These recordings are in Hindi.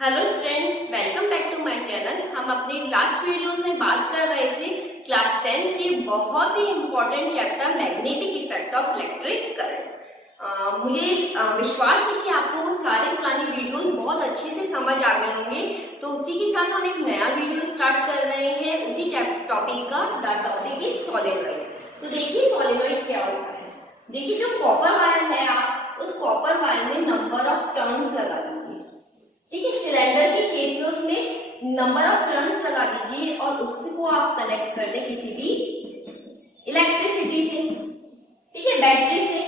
Hello students, welcome back to my channel. हम अपने लास्ट वीडियोस में बात कर रहे थे क्लास 10 के बहुत ही important chapter magnetic effect of electric current. मुझे विश्वास है कि आपको वो सारे पुराने वीडियोस बहुत अच्छे से समझ आ गए होंगे। तो उसी के साथ हम एक नया वीडियो स्टार्ट कर रहे हैं उसी टॉपिक का। The topic is solenoid. तो देखिए सॉलिनॉइड क्या होता है। देखिए जो कॉपर वायर है, आप उस कॉपर वायर में नंबर ऑफ टर्न्स लगा दीजिए। ठीक है, सिलेंडर की शेप में उसमें नंबर ऑफ टर्न्स लगा दीजिए और उसको आप कनेक्ट कर दें किसी भी इलेक्ट्रिसिटी से, ठीक है, बैटरी से।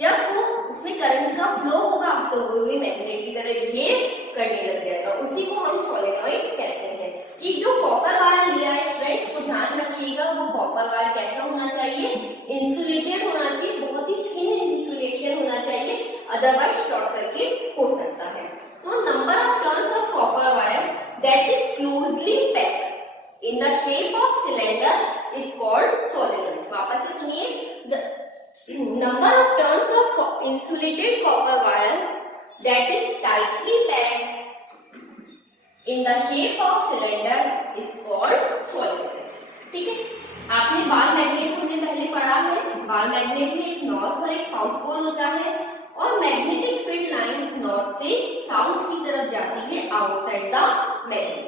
जब वो उसमें करंट का फ्लो होगा तो वो भी मैग्नेट की तरह बिहेव करने लग जाएगा। उसी को हम सोलेनॉइड कहते हैं। कि जो कॉपर वायर लिया है स्टूडेंट्स, तो ध्यान रखिएगा वो कॉपर वायर कैसा होना चाहिए, इंसुलेटेड होना चाहिए, बहुत ही थिन इंसुलेशन होना चाहिए, अदरवाइज शॉर्ट सर्किट हो सकता है। तो number of turns of copper wire that is closely packed in the shape of cylinder is called solenoid. वापस से सुनिए, the number of turns of insulated copper wire that is tightly packed in the shape of cylinder is called solenoid. ठीक है, आपने बार मैग्नेट हमने पहले पढ़ा है। बार मैग्नेट में एक नॉर्थ और एक साउथ पोल होता है और मैग्नेटिक फील्ड लाइंस नॉर्थ से साउथ की तरफ जाती है outside the magnet,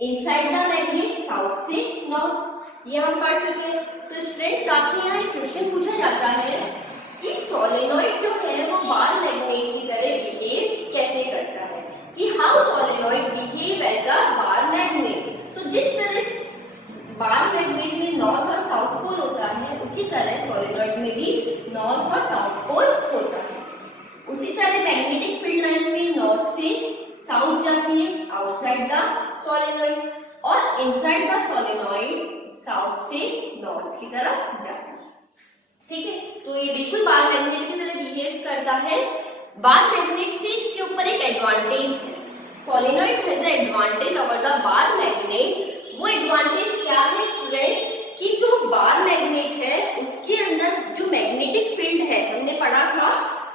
inside the magnet south से नॉर्थ। ये हम पढ़ चुके हैं। तो स्टूडेंट्स, आपसे यहाँ एक क्वेश्चन पूछा जाता है कि सोलेनॉइड जो है वो बार मैग्नेट की तरह बिहेव कैसे करता है, कि how solenoid behave as a bar magnet. तो जिस तरह बार मैग्नेट में नॉर्थ और साउथ पोल होता है, उसी तरह सोलेनॉइड में भी नॉर्थ और साउथ पोल होता है। उसी तरह मैग्नेटिक फील्ड लाइन से नॉर्थ से साउथ जाती है आउटसाइड द सोलेनॉइड और इनसाइड द सोलेनॉइड साउथ से नॉर्थ की तरफ जाती है। ठीक है, तो ये बिल्कुल बार मैग्नेट की तरह बिहेव करता है। बार मैग्नेट से इसके ऊपर एक एडवांटेज है। Solenoid has a advantage over the bar magnet. वो एडवांटेज क्या है स्टूडेंट, कि जो बार मैग्नेट है उसके अंदर जो मैग्नेटिक फील्ड है हमने पढ़ा था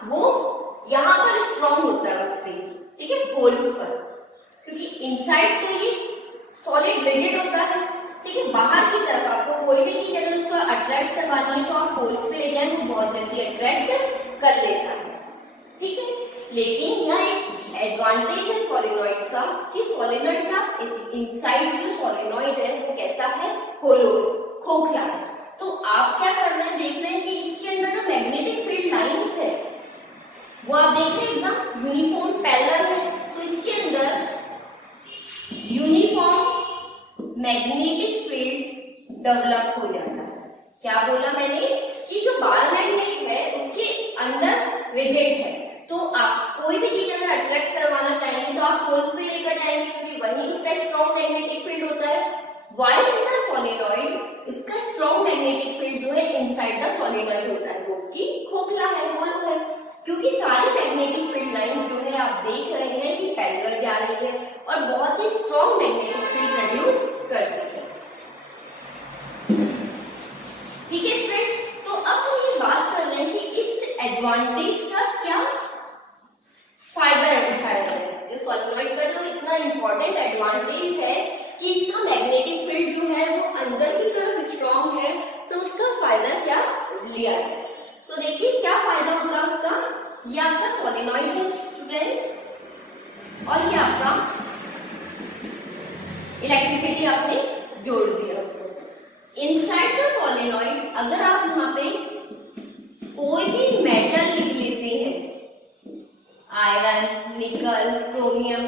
वो यहाँ पर स्ट्रॉन्ग होता है उस पे, ठीक है, पोल्स पर। क्योंकि इनसाइड तो ये सॉलिड रिजिड होता है, ठीक है, बाहर की तरफ आपको कोई भी चीज अगर उसको अट्रैक्ट करवानी है तो आप पोल्स पे ले जाए, वो बहुत जल्दी अट्रैक्ट कर लेता है। ठीक है, लेकिन यहाँ एक एडवांटेज है सोलेनॉइड का कि सोलेनॉइड का इनसाइड जो सोलेनॉइड है वो कैसा है, होलो, खोखला है। तो आप क्या कर रहे हैं, देख रहे हैं कि इसके अंदर जो मैग्नेटिक फील्ड लाइंस है वो आप देख रहे हैं एकदम यूनिफॉर्म पैरेलल है। तो इसके अंदर यूनिफॉर्म मैग्नेटिक फील्ड डेवलप हो जाता है। क्या बोला मैंने, कि जो बार मैग्नेट है उसके अंदर रिजिड है, तो आप कोई भी चीज अगर अट्रैक्ट करवाना चाहेंगे तो आप पोल्स पे लेकर जाएंगे क्योंकि वहीं उसका स्ट्रॉन्ग मैग्नेटिक फील्ड होता है। वाइल इन द सोलेनॉइड इसका स्ट्रॉन्ग मैग्नेटिक फील्ड जो है इनसाइड द सोलेनॉइड होता है, वो कि खोखला है, होलो है। क्योंकि सारी मैग्नेटिक फील्ड लाइन जो है आप देख रहे हैं कि पैरेलल जा रही है और बहुत ही स्ट्रॉन्ग मैग्नेटिक फील्ड प्रोड्यूस करती है। ठीक है स्टूडेंट्स, तो अब हम ये बात कर रहे हैं कि इस एडवांटेज का क्या फायदा उठाया जाए। जो सोलेनॉइड का जो इतना इंपॉर्टेंट एडवांटेज है कि इसका मैग्नेटिक फील्ड जो है वो अंदर की तरफ स्ट्रॉन्ग है, तो उसका फायदा क्या लिया है। तो देखिए क्या फायदा होगा उसका। ये आपका सोलेनॉइड है स्टूडेंट्स और ये आपका इलेक्ट्रिसिटी आपने जोड़ दिया उसको। इनसाइड द सोलेनॉइड अगर आप यहाँ पे कोई भी मेटल लिख लेते हैं, आयरन, निकल, क्रोमियम,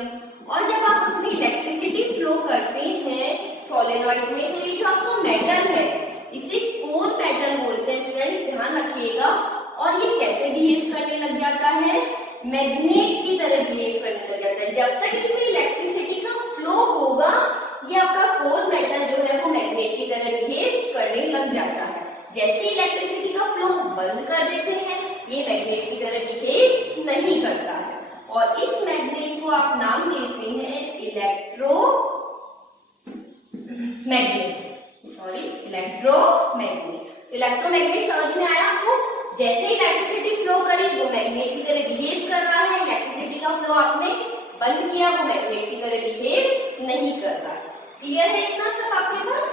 और जब आप उसमें इलेक्ट्रिसिटी फ्लो करते हैं सोलेनॉइड में, तो ये जो आपका मेटल है इसे कोर मेटल बोलते हैं स्टूडेंट्स, ध्यान रखिएगा। और ये कैसे बिहेव करने लग जाता है, मैग्नेट की तरह बिहेव करने लग जाता है। जब तक इसमें इलेक्ट्रिसिटी का फ्लो होगा ये आपका कोर मेटल जो है वो मैग्नेट की तरह बिहेव करने लग जाता है। जैसे इलेक्ट्रिसिटी का फ्लो बंद कर देते हैं ये मैग्नेट की तरह बिहेव नहीं करता है और इस मैग्नेट को आप नाम देते हैं इलेक्ट्रोमैग्नेट। इलेक्ट्रोमैग्नेट समझ में आया आपको। जैसे इलेक्ट्रिसिटी फ्लो करी वो मैग्नेट की तरह बिहेव कर रहा है, इलेक्ट्रिसिटी का फ्लो आपने बंद किया वो मैग्नेट की तरह बिहेव नहीं कर रहा। क्लियर है इतना सब आपके पास?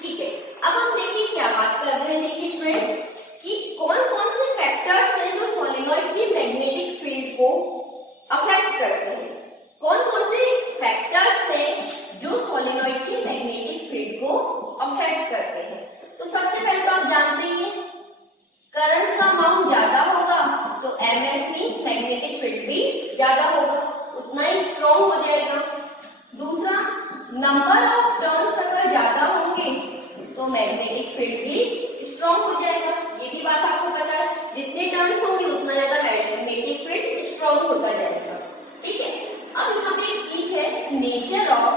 ठीक है, अब हम देखिए क्या बात कर रहे हैं। देखिए स्टूडेंट्स कि कौन कौन से फैक्टर्स हैं जो सोलेनोइड की मैग्नेटिक फील्ड को अफेक्ट करते हैं। कौन कौन से फैक्टर्स हैं जो सोलेनोइड की मैग्नेटिक फील्ड को अफेक्ट करते हैं। तो सबसे पहले तो आप जानते ही हैं करंट का अमाउंट ज्यादा होगा तो एमएफ मींस मैग्नेटिक फील्ड भी ज्यादा होगा, उतना ही स्ट्रॉन्ग हो जाएगा। दूसरा, नंबर ऑफ टर्न्स अगर ज्यादा होंगे तो मैग्नेटिक फील्ड भी स्ट्रॉन्ग हो जाएगा। ये भी बात आपको पता है, जितने टर्न्स होंगे उतना ज्यादा मैग्नेटिक फील्ड स्ट्रॉन्ग होता जाएगा। ठीक है, अब यहाँ पे एक चीज है नेचर ऑफ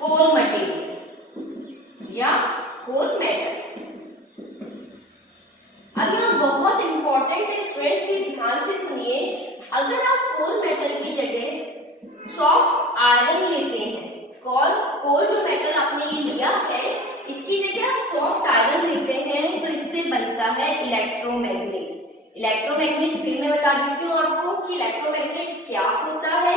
कोर मटेरियल या कोर मेटल। अब यहाँ बहुत इंपॉर्टेंट है स्टूडेंट, ध्यान से सुनिए। अगर आप कोर मेटल की जगह सॉफ्ट आयरन लेते हैं, कोर जो मेटल आपने ये लिया है इसकी जगह आप सॉफ्ट आयरन लेते हैं तो इससे बनता है इलेक्ट्रोमैग्नेट। इलेक्ट्रोमैग्नेट फिर मैं बता देती हूँ आपको कि इलेक्ट्रोमैग्नेट क्या होता है।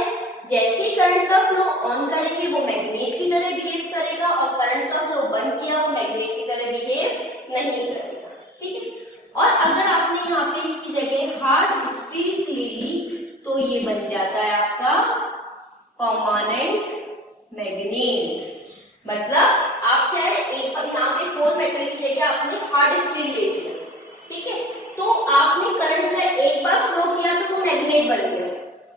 जैसे करंट का फ्लो ऑन करेंगे वो मैग्नेट की तरह बिहेव करेगा और करंट का फ्लो बंद किया वो मैग्नेट की तरह बिहेव नहीं करेगा। ठीक है, और अगर आपने यहाँ पे इसकी जगह हार्ड स्टील ले ली तो ये बन जाता है आपका परमानेंट मैग्नेट। मतलब आप क्या है एक यहाँ पे कोर मेटल की जगह आपने हार्ड स्टील ले लिया, ठीक है, तो आपने करंट का एक बार फ्लो किया तो वो मैग्नेट बन गया।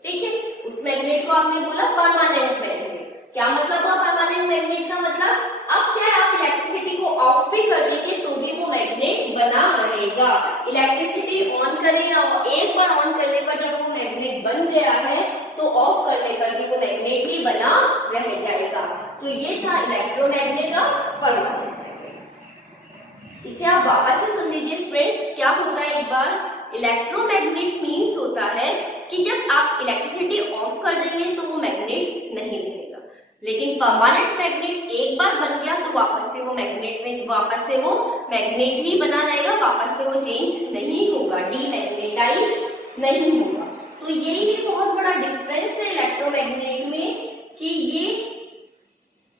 ठीक है, उस मैग्नेट को आपने बोला परमानेंट मैग्नेट। क्या मतलब हुआ परमानेंट मैग्नेट का? मतलब अब क्या है आप इलेक्ट्रिसिटी को ऑफ भी कर देंगे तो भी वो मैग्नेट बना रहेगा। इलेक्ट्रिसिटी ऑन करेंगे और एक बार ऑन करने पर जब वो मैग्नेट बन गया है तो ऑफ करने पर भी वो मैग्नेट ही बना रह जाएगा। तो ये था इलेक्ट्रोमैग्नेट और परमानेंट मैग्नेट। इसे आप वापस से सुन लीजिए फ्रेंड्स, क्या होता है एक बार। इलेक्ट्रोमैग्नेट मीन्स होता है कि जब आप इलेक्ट्रिसिटी ऑफ कर देंगे तो वो मैग्नेट नहीं रहेगा, लेकिन परमानेंट मैग्नेट एक बार बन गया तो वापस से वो मैग्नेट ही बना रहेगा, वापस से वो चेंज नहीं होगा, डीमैग्नेटाइज नहीं होगा। तो यही बहुत बड़ा डिफरेंस है इलेक्ट्रोमैग्नेट में कि ये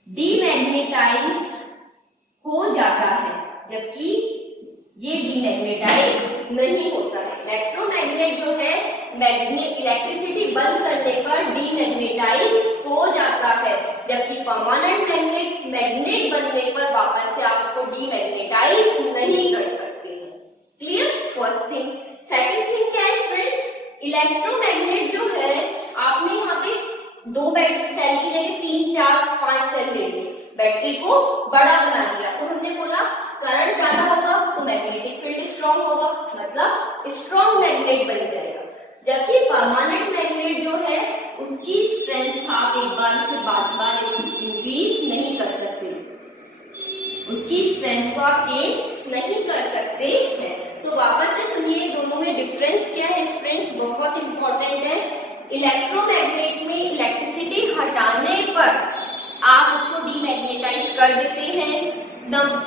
डीमैग्नेटाइज हो जाता है जबकि ये डीमैग्नेटाइज नहीं होता है। इलेक्ट्रोमैग्नेट जो है इलेक्ट्रिसिटी बंद करने पर डीमैग्नेटाइज हो जाता है, जबकि परमानेंट मैग्नेट बनने पर वापस से आप उसको डीमैग्नेटाइज नहीं कर सकते हैं। Clear? First thing. Second thing क्या है फ्रेंड्स, इलेक्ट्रोमैग्नेट जो है आपने यहाँ पे 2 बैटरी सेल की जगह 3, 4, 5 सेल ले लिए, बैटरी को बड़ा बना दिया तो हमने बोला करंट ज्यादा होगा तो मैग्नेटिक फील्ड स्ट्रॉन्ग होगा, मतलब स्ट्रॉन्ग मैग्नेट बन जाएगा। जबकि परमानेंट मैग्नेट जो है उसकी स्ट्रेंथ आप एक बार से बार इंक्रीज नहीं कर सकते, उसकी स्ट्रेंथ को आप चेंज नहीं कर सकते हैं। तो वापस से सुनिए दोनों में डिफरेंस क्या है स्टूडेंट्स, बहुत इंपॉर्टेंट है। इलेक्ट्रोमैग्नेट में इलेक्ट्रिसिटी हटाने पर आप उसको डीमैग्नेटाइज कर देते हैं,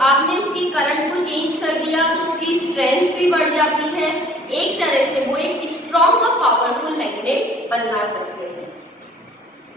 आपने उसकी करंट को चेंज कर दिया तो उसकी स्ट्रेंथ भी बढ़ जाती है, एक तरह से वो एक स्ट्रॉन्ग और पावरफुल मैग्नेट बना सकते हैं।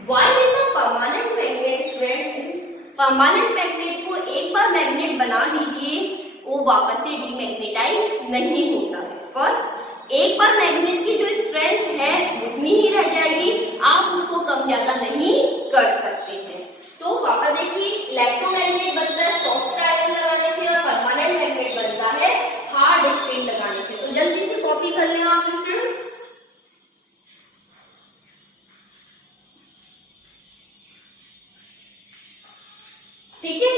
While in the permanent magnet students, permanent magnet को एक बार मैग्नेट बना लीजिए वो वापस से डीमैग्नेटाइज नहीं होता है। फर्स्ट, एक बार मैग्नेट की जो स्ट्रेंथ है उतनी ही रह जाएगी, आप उसको कम ज्यादा नहीं कर सकते हैं। तो वापस देखिए इलेक्ट्रोमैग्नेट बनता है सॉफ्ट आयरन लगाने से और परमानेंट मैग्नेट बनता है हार्ड स्टील लगाने से। तो जल्दी से कॉपी कर लें आप इसे। ठीक है,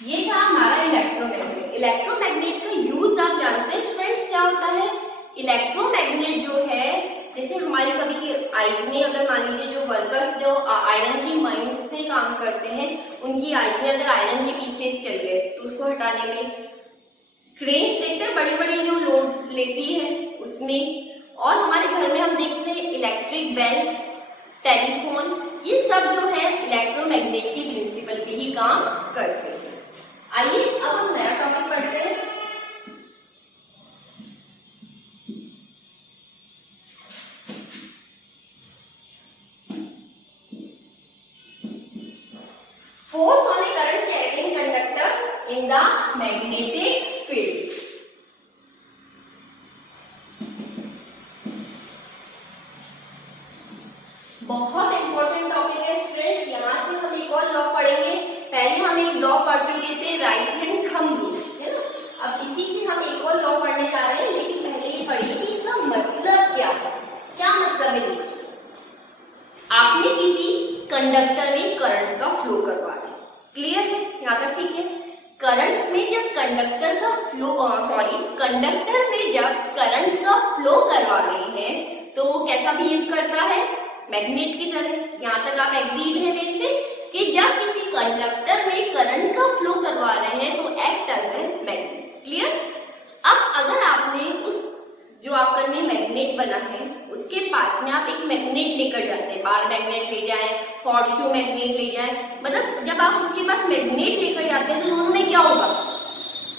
ये था हमारा इलेक्ट्रोमैग्नेट। इलेक्ट्रोमैग्नेट का यूज आप जानते हैं फ्रेंड्स क्या होता है। इलेक्ट्रोमैग्नेट जो है जैसे हमारी कभी की आईज में अगर मान लीजिए जो वर्कर्स जो आयरन की माइंस में काम करते हैं उनकी आईज में अगर आयरन के पीसेस चल गए तो उसको हटाने में क्रेन्स देखते हैं बड़ी बड़ी जो लोड लेती है उसमें, और हमारे घर में हम देखते हैं इलेक्ट्रिक बेल, टेलीफोन, ये सब जो है इलेक्ट्रोमैग्नेट की प्रिंसिपल काम करते हैं। आइए अब हम नया टॉपिक पढ़ते हैं। Force on a current carrying conductor in the magnetic field. बहुत इंपॉर्टेंट टॉपिक है फ्रेंड्स। यहाँ से हम एक और लॉ पढ़ेंगे। पहले हम एक लॉ पढ़ चुके थे, राइट हैंड थंब रूल, है ना। अब इसी से हम एक और लॉ पढ़ने जा रहे हैं, लेकिन पहले ये पढ़िए कि इसका मतलब क्या है। क्या मतलब है? देखिए, आपने किसी कंडक्टर में करंट का फ्लो करवा दिया। क्लियर है? यहाँ तक ठीक है। करंट में जब कंडक्टर का फ्लो कंडक्टर में जब करंट का फ्लो करवा रहे हैं तो वो कैसा बिहेव करता है? मैग्नेट की तरह। यहाँ तक आप एग्रीड है मेरे से कि जब किसी कंडक्टर में करंट का फ्लो करवा रहे हैं तो act as a magnet. Clear? अब अगर आपने उस जो आपका मैग्नेट बना है उसके पास में आप एक मैग्नेट लेकर जाते हैं, बार मैग्नेट ले जाए, हॉर्सशू मैग्नेट ले जाए, मतलब जब आप उसके पास मैग्नेट लेकर जाते हैं तो दोनों में क्या होगा?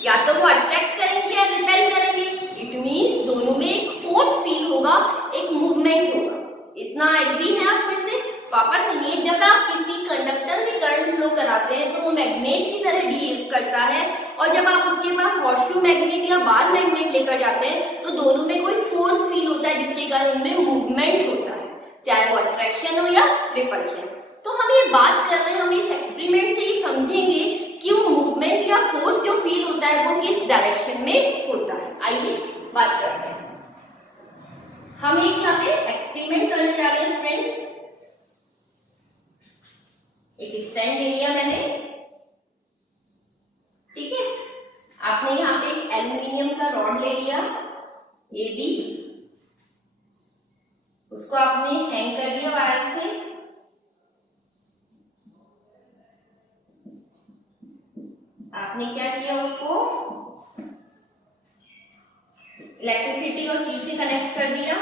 या तो वो अट्रैक्ट करेंगे या रिपेल करेंगे। इट मीन्स दोनों में एक फोर्स फील होगा, एक मूवमेंट होगा। इतना एग्री है आप मेरे से? वापस सुनिए, जब आप किसी कंडक्टर में करंट फ्लो कराते हैं तो वो मैग्नेट की तरह बिहेव करता है, और जब आप उसके पास हॉर्सशू मैग्नेट या बार मैग्नेट लेकर जाते हैं तो दोनों में कोई फोर्स फील होता है जिसके कारण उनमें मूवमेंट होता है, चाहे वो अट्रैक्शन हो या रिपल्शन। तो हम ये बात कर रहे हैं, हम इस एक्सपेरिमेंट से ये समझेंगे कि वो मूवमेंट या फोर्स जो फील होता है वो किस डायरेक्शन में होता है। आइए बात करते हैं। हम एक यहाँ पे एक्सपेरिमेंट करने जा रहे हैं फ्रेंड्स। एक स्टैंड ले लिया मैंने, ठीक है। आपने यहाँ पे एक एल्युमिनियम का रॉड ले लिया AB, उसको आपने हैंग कर दिया वायर से। आपने क्या किया, उसको इलेक्ट्रिसिटी और की से कनेक्ट कर दिया,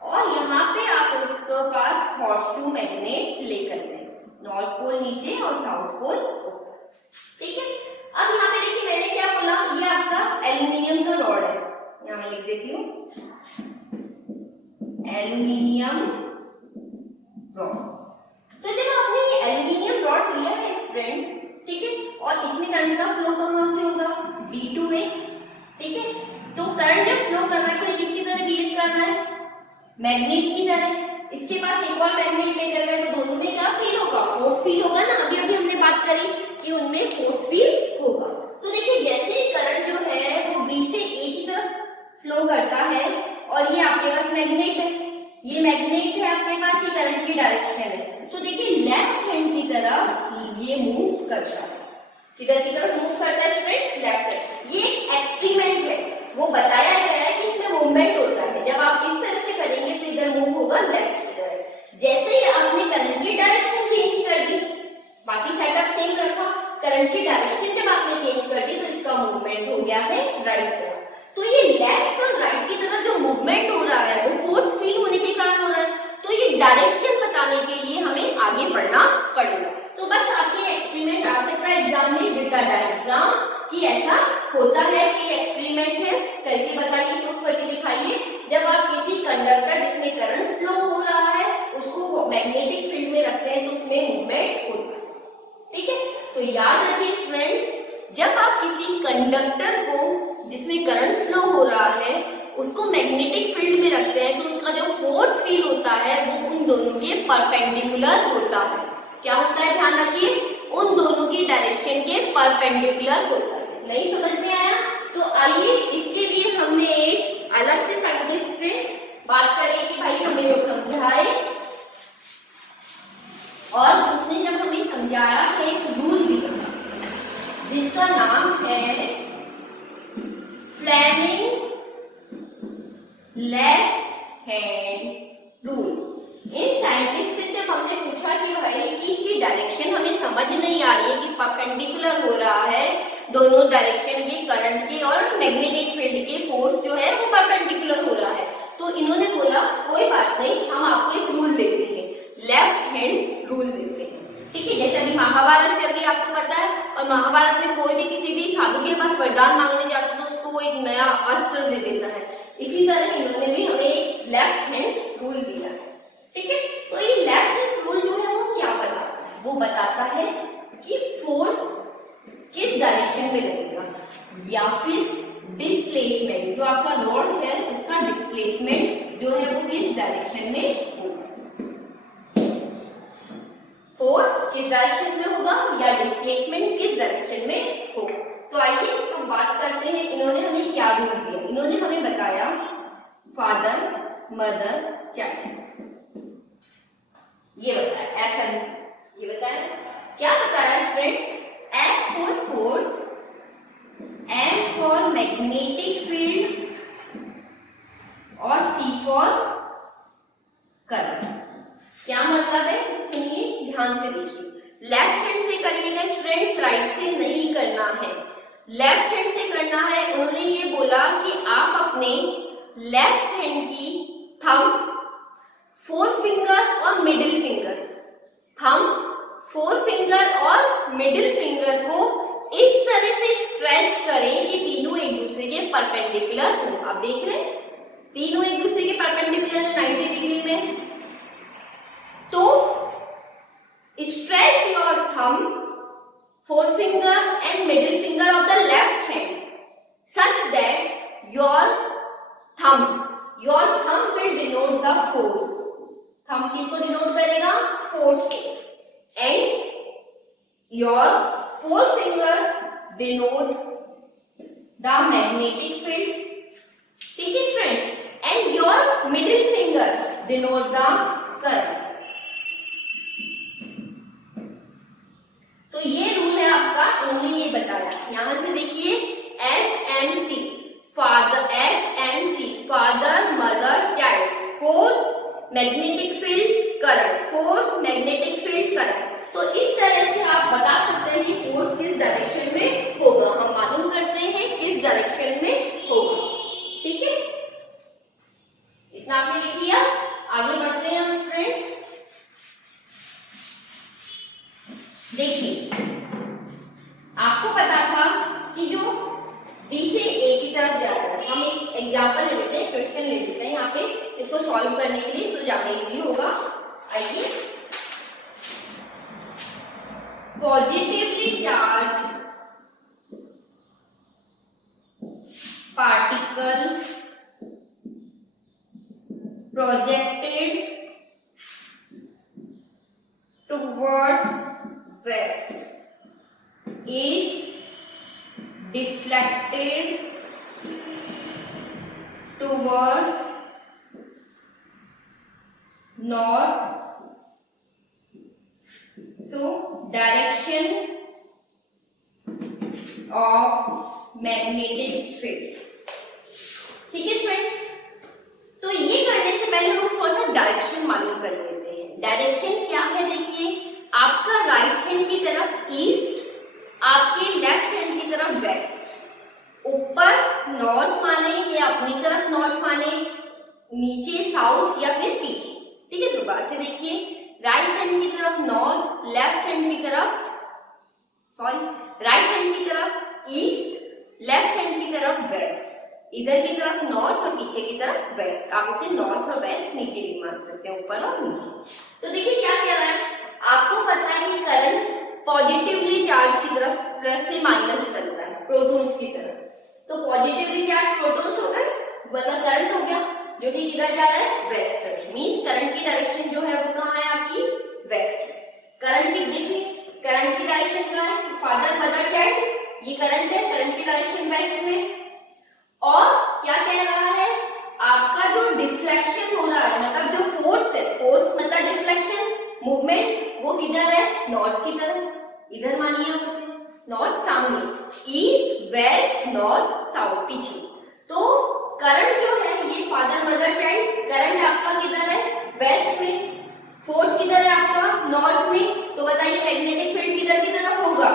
और यहाँ पे आप उसके पास हॉर्सशू मैग्नेट लेकर गए, नॉर्थ पोल नीचे और साउथ पोल ऊपर, ठीक है। अब यहाँ पे देखिए मैंने क्या बोला, ये आपका एल्युमिनियम का रॉड है, यहाँ मैं लिख देती हूँ एल्युमिनियम रॉड। तो जब आपने ये एल्युमिनियम रॉड लिया है फ्रेंड्स, ठीक है, और इसमें करंट का फ्लो कहाँ से होगा? B2A, ठीक है। तो करंट जब फ्लो कर रहा है तो ये किसकी तरह बिहेव कर रहा है? मैग्नेट की तरह। इसके पास एक और मैग्नेट लेकर गए तो दोनों में क्या फील होगा? फोर्स फील होगा ना। अभी अभी हमने बात करी कि उनमें फोर्स फील होगा। तो देखिए जैसे करंट जो है वो B से A की तरफ फ्लो करता है, और ये आपके पास मैग्नेट है, ये मैग्नेट है आपके पास, ये करंट की डायरेक्शन है। तो देखिए लेफ्ट हैंड की तरफ ये मूव करता है, किधर की तरफ मूव करता है फ्रेंड्स? Left hand. ये एक एक्सपेरिमेंट है, वो बताया गया है कि इसमें मूवमेंट होता है। जब आप इस तरह से करेंगे तो इधर मूव होगा लेफ्ट की तरफ। जैसे ही आपने करंट की डायरेक्शन चेंज कर दी, बाकी साइड आप सेम रखा, करंट की डायरेक्शन जब आपने चेंज कर दी तो इसका मूवमेंट हो गया है राइट तरफ। तो ये लेफ्ट और राइट की तरफ जो मूवमेंट हो रहा है वो फोर्स फील होने के कारण हो रहा है। तो ये डायरेक्शन बताने के लिए हमें आगे बढ़ना पड़ेगा। तो बस आपके एक्सपेरिमेंट आ सकता है एग्जाम में विद द डायग्राम कि ऐसा होता है कि एक्सपेरिमेंट है, करके बताइए, प्रूफ करके दिखाइए। जब आप किसी कंडक्टर जिसमें करंट फ्लो हो रहा है उसको मैग्नेटिक फील्ड में रखते हैं तो उसमें मूवमेंट होता है, ठीक है। तो याद रखिए फ्रेंड्स, जब आप किसी कंडक्टर को जिसमें करंट फ्लो हो रहा है उसको मैग्नेटिक फील्ड में रखते हैं तो उसका जो फोर्स फील होता है वो उन दोनों के परपेंडिकुलर होता है। क्या होता है? ध्यान रखिए, उन दोनों की डायरेक्शन के परपेंडिकुलर होता है। नहीं समझ में आया? तो आइए इसके लिए हमने एक अलग से साइंटिस्ट से बात करें कि भाई हमें वो समझाए, और उसने जब हमें समझाया तो एक रूल दिया जिसका नाम है फ्लेमिंग लेफ्ट हैंड रूल। इन साइंटिस्ट से जब हमने पूछा कि भाई कि इसकी डायरेक्शन हमें समझ नहीं आ रही है कि परपेंडिकुलर हो रहा है, दोनों डायरेक्शन के करंट के और मैग्नेटिक फील्ड के फोर्स जो है वो परपेंडिकुलर हो रहा है, तो इन्होंने बोला कोई बात नहीं, हम आपको एक रूल देते हैं, लेफ्ट हैंड रूल देते हैं, ठीक है। जैसे अभी महाभारत चल रही है, आपको पता है, और महाभारत में कोई भी किसी भी साधु के पास वरदान मांगने जाता है तो उसको वो एक नया अस्त्र दे देता है। इसी तरह इन्होंने भी हमें एक लेफ्ट हैंड रूल दिया है, ठीक है। तो ये लेफ्ट हैंड रूल जो है वो क्या बताता है, वो बताता है कि फोर्स किस डायरेक्शन में लगेगा या फिर डिस्प्लेसमेंट, जो आपका रॉड है उसका डिस्प्लेसमेंट जो है वो किस डायरेक्शन में होगा, फोर्स किस डायरेक्शन में होगा या डिस्प्लेसमेंट किस डायरेक्शन में होगा। तो आइए हम बात करते हैं इन्होंने हमें क्या रूल दिया। इन्होंने हमें बताया फादर मदर चाइल्ड, ये बताया FMC, ये बताया क्या बताया student, F for force, M for magnetic field और C फॉर करंट। क्या मतलब है सुनिए ध्यान से देखिए, लेफ्ट हैंड से करिएगा स्टूडेंट्स, राइट से नहीं करना है, लेफ्ट हैंड से करना है। उन्होंने ये बोला कि आप अपने लेफ्ट हैंड की थंब, फोर फिंगर और middle finger, thumb, four finger और मिडिल फिंगर को इस तरह से स्ट्रेच करें कि तीनों एक दूसरे के परपेंडिकुलर हो। आप देख रहे हैं तीनों एक दूसरे के परपेंडिकुलर है 90 डिग्री में। तो stretch your thumb, forefinger and middle finger of the left hand such that your thumb will denote the force. Thumb किसको denote करेगा, force को, and your forefinger denote the magnetic field, ठीक है friend, and your middle finger denote the current. तो ये रूल है आपका, इन्होंने ये बताया। यहां से देखिए FMC, father mother child, force magnetic field current, force magnetic field current. तो इस तरह से आप बता सकते हैं कि फोर्स किस डायरेक्शन में होगा, हम मालूम करते हैं किस डायरेक्शन में होगा, ठीक है। इतना आपने लिख लिया, आगे बढ़ते हैं हम स्टूडेंट्स। देखिए आपको पता था कि जो B से A की तरफ जा रहा है, हम एक एग्जांपल ले लेते हैं, क्वेश्चन ले लेते हैं यहाँ पे इसको सॉल्व करने के लिए, तो ज्यादा इजी होगा। आइए, positively charge particle projected towards west is deflected towards north, so direction of magnetic field, ठीक है स्टूडेंट। तो ये करने से पहले हम थोड़ा सा डायरेक्शन मालूम कर लेते हैं। डायरेक्शन क्या है, देखिए आपका राइट हैंड की तरफ ईस्ट, आपके लेफ्ट हैंड की तरफ वेस्ट, ऊपर नॉर्थ माने या अपनी तरफ नॉर्थ माने, नीचे साउथ या फिर पीछे, ठीक है। दोबारा से देखिए, राइट हैंड की तरफ नॉर्थ, लेफ्ट हैंड की तरफ राइट हैंड की तरफ ईस्ट, लेफ्ट हैंड की तरफ वेस्ट, इधर की तरफ नॉर्थ और पीछे की तरफ वेस्ट। आप इसे नॉर्थ और वेस्ट नीचे भी मान सकते हैं, ऊपर और नीचे। तो देखिए क्या कह रहा है, आपको पता है कि करंट पॉजिटिवली चार्ज की तरफ प्लस से माइनस चलता है, प्रोटॉन्स की तरफ। तो पॉजिटिवली चार्ज प्रोटॉन्स हो गए, मतलब करंट हो गया जो कि किधर जा रहा है, वेस्ट तरफ। मींस करंट की डायरेक्शन जो है वो कहाँ है आपकी, वेस्ट। करंट की देखिए, करंट की डायरेक्शन कहाँ है, फादर मदर चाइल्ड, ये करंट है, करंट की डायरेक्शन वेस्ट में। और क्या कह रहा है, आपका जो डिफ्लेक्शन हो रहा है, मतलब जो फोर्स है, फोर्स मतलब डिफ्लेक्शन मूवमेंट, वो किधर है, नॉर्थ की तरफ। इधर मानिए आप इसे, नॉर्थ सामने, ईस्ट वेस्ट नॉर्थ साउथ पीछे। तो करंट जो है ये फादर मदर चाइल्ड, करंट आपका किधर है, वेस्ट में, फोर्स किधर है आपका, नॉर्थ में। तो बताइए मैग्नेटिक फील्ड किधर की तरफ होगा,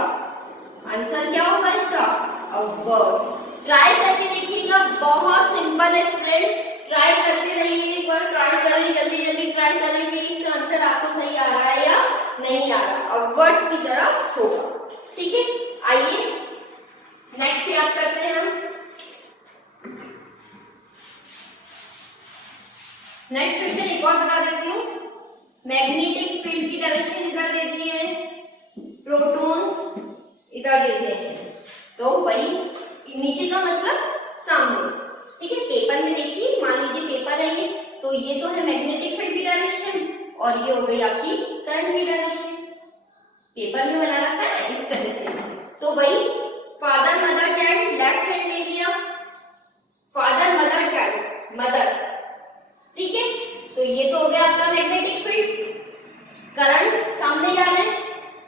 आंसर क्या होगा इसका, अबव। ट्राई करके देखिएगा, बहुत सिंपल है स्टूडेंट, ट्राई करते रहिए, एक बार ट्राई करें, जल्दी जल्दी ट्राई करेंगे, इसका आंसर आपको सही आ रहा है या नहीं आ रहा। अपवर्ड्स की तरफ होगा। ठीक है, आइए नेक्स्ट याद करते हैं हम। नेक्स्ट क्वेश्चन एक और बता देती हूँ। मैग्नेटिक फील्ड की डायरेक्शन इधर दे दी है, प्रोटॉन्स इधर दे दिए हैं, तो वही नीचे का मतलब सामने। ठीक है, पेपर में देखिए, मान लीजिए पेपर है ये, तो ये तो है मैग्नेटिक फील्ड की डायरेक्शन और ये हो गई आपकी करंट की डायरेक्शन। पेपर में बना रखा है इस तरह से। तो वही father mother child left hand ले लिया, फादर मदर चाइल्ड मदर। ठीक है, तो ये तो हो गया आपका मैग्नेटिक फील्ड, करंट सामने जा रहा है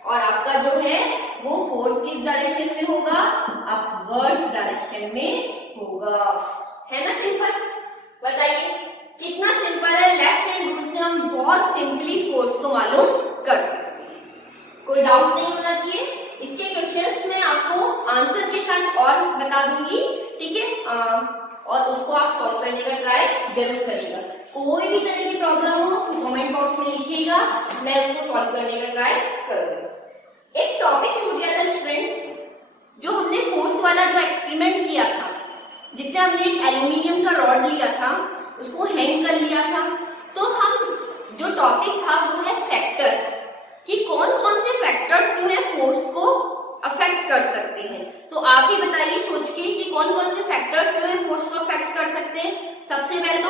और आपका जो है वो फोर्स किस डायरेक्शन में होगा, अपवर्ड्स डायरेक्शन में होगा। है ना सिंपल? बताइए कितना सिंपल है। लेफ्ट हैंड रूल से हम बहुत सिंपली फोर्स को मालूम कर सकते हैं, कोई डाउट नहीं होना चाहिए। इसके क्वेश्चंस में आपको आंसर के साथ और बता दूंगी। ठीक है, और उसको आप सॉल्व करने का ट्राई जरूर करिएगा। कोई भी तरह की प्रॉब्लम हो तो कमेंट बॉक्स में लिखिएगा, मैं उसको सॉल्व करने का ट्राई करूंगा। एक टॉपिक छूट गया था स्टूडेंट, जो हमने फोर्स वाला जो एक्सपेरिमेंट किया था, जिसमें हमने एक एल्यूमिनियम का रॉड लिया था, उसको हैंग कर लिया था। तो हम जो टॉपिक था वो है फैक्टर्स, कि कौन कौन से फैक्टर्स जो है फोर्स को अफेक्ट कर सकते हैं। तो आप ही बताइए सोच के कि कौन कौन से फैक्टर्स जो है फोर्स को अफेक्ट कर सकते हैं। सबसे पहले तो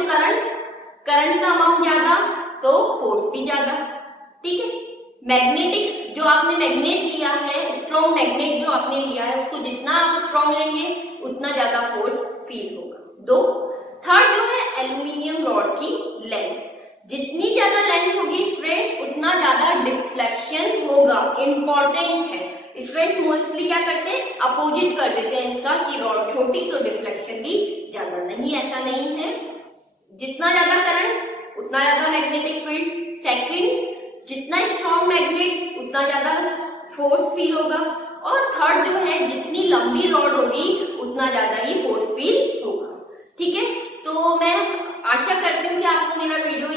करंट का अमाउंट ज्यादा तो फोर्स भी ज्यादा। ठीक है, मैग्नेटिक जो आपने मैग्नेट लिया है, स्ट्रॉन्ग मैग्नेट जो आपने लिया है, उसको जितना आप स्ट्रॉन्ग लेंगे उतना ज्यादा फोर्स फील होगा। दो, थर्ड जो है एल्यूमिनियम रॉड की लेंथ, जितनी ज्यादा लेंथ होगी स्टूडेंट उतना ज्यादा डिफ्लेक्शन होगा। इंपॉर्टेंट है, स्टूडेंट मोस्टली क्या करते हैं, अपोजिट कर देते हैं इसका, कि रॉड छोटी तो डिफ्लेक्शन भी ज्यादा। नहीं, ऐसा नहीं है। जितना ज्यादा करंट उतना ज्यादा मैग्नेटिक फील्ड। सेकंड, जितना स्ट्रॉन्ग मैग्नेट उतना ज्यादा फोर्स फील होगा। और थर्ड जो है, जितनी लंबी रॉड होगी उतना ज्यादा ही फोर्स फील होगा। ठीक है, तो मैं आशा करती हूँ कि आपको मेरा वीडियो